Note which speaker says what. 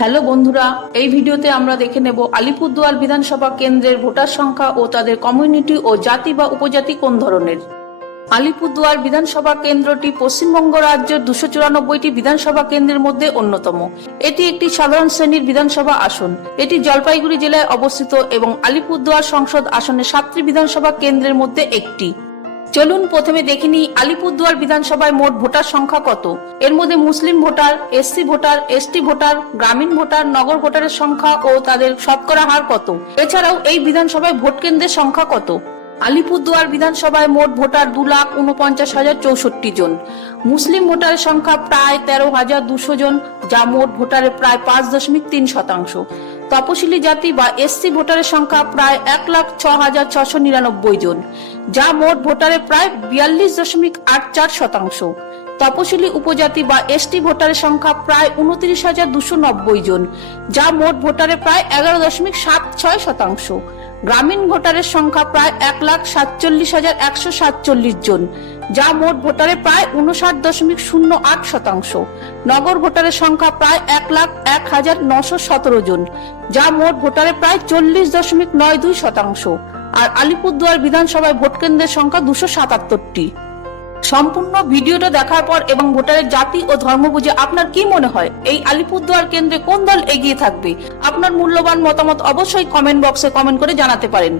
Speaker 1: Hello বন্ধুরা, এই ভিডিওতে আমরা দেখে নেব আলিপুরদুয়ার বিধানসভা কেন্দ্রের ভোটার সংখ্যা ও তাদের কমিউনিটি ও জাতি বা উপজাতি কোন ধরনের? আলিপুরদুয়ার বিধানসভা কেন্দ্রটি পশ্চিমবঙ্গ রাজ্যের দুশো চুরানব্বইটি বিধানসভা কেন্দ্রের মধ্যে অন্যতম। এটি একটি সাধারণ শ্রেণির বিধানসভা আসন। এটি জলপাইগুড়ি জেলায় অবস্থিত এবং আলিপুরদুয়ার সংসদ আসনে সাতটি বিধানসভা কেন্দ্রের মধ্যে একটি। চলুন প্রথমে দেখিনি আলিপুরদুয়ার বিধানসভায় মোট ভোটার সংখ্যা কত। এর মধ্যে Muslim voter, SC voter, ST voter, গ্রামীণ ভোটার, নগর ভোটারের সংখ্যা ও তাদের শতকরা হার কত। এছাড়াও এই বিধানসভায় ভোট কেন্দ্রের সংখ্যা কত? আলিপুরদুয়ার বিধানসভায় মোট ভোটার দু লাখ উনপঞ্চাশ হাজার চৌষট্টি জন। মুসলিম ভোটারের সংখ্যা প্রায় তেরো হাজার দুশো জন, যা মোট ভোটারের প্রায় পাঁচ দশমিক তিন শতাংশ। তপশিলি জাতি বা এসসি ভোটারের সংখ্যা প্রায় এক লাখ ছ হাজার ছশো নিরানব্বই জন, যা মোট ভোটারের প্রায় বিয়াল্লিশ দশমিক আট চার শতাংশ। তপশিলি উপজাতি বা এসটি ভোটারের সংখ্যা প্রায় উনত্রিশ হাজার দুশো নব্বই জন, যা মোট ভোটারের প্রায় এগারো দশমিক সাত ছয় শতাংশ। গ্রামীণ ভোটারের সংখ্যা প্রায় এক লাখ সাতচল্লিশ হাজার একশো সাতচল্লিশ জন, যা মোট ভোটারের প্রায় উনষাট দশমিক শূন্য আট শতাংশ। নগর ভোটারের সংখ্যা প্রায় এক লাখ এক হাজার নশো সতেরো জন, যা মোট ভোটারের প্রায় চল্লিশ দশমিক নয় দুই শতাংশ। আর আলিপুরদুয়ার বিধানসভায় ভোট কেন্দ্রের সংখ্যা দুশো সাতাত্তরটি। সম্পূর্ণ ভিডিওটা দেখার পর এবং ভোটারের জাতি ও ধর্ম বুঝে আপনার কি মনে হয়? এই আলিপুরদুয়ার কেন্দ্রে কোন দল এগিয়ে থাকবে? আপনার মূল্যবান মতামত অবশ্যই কমেন্ট বক্সে কমেন্ট করে জানাতে পারেন।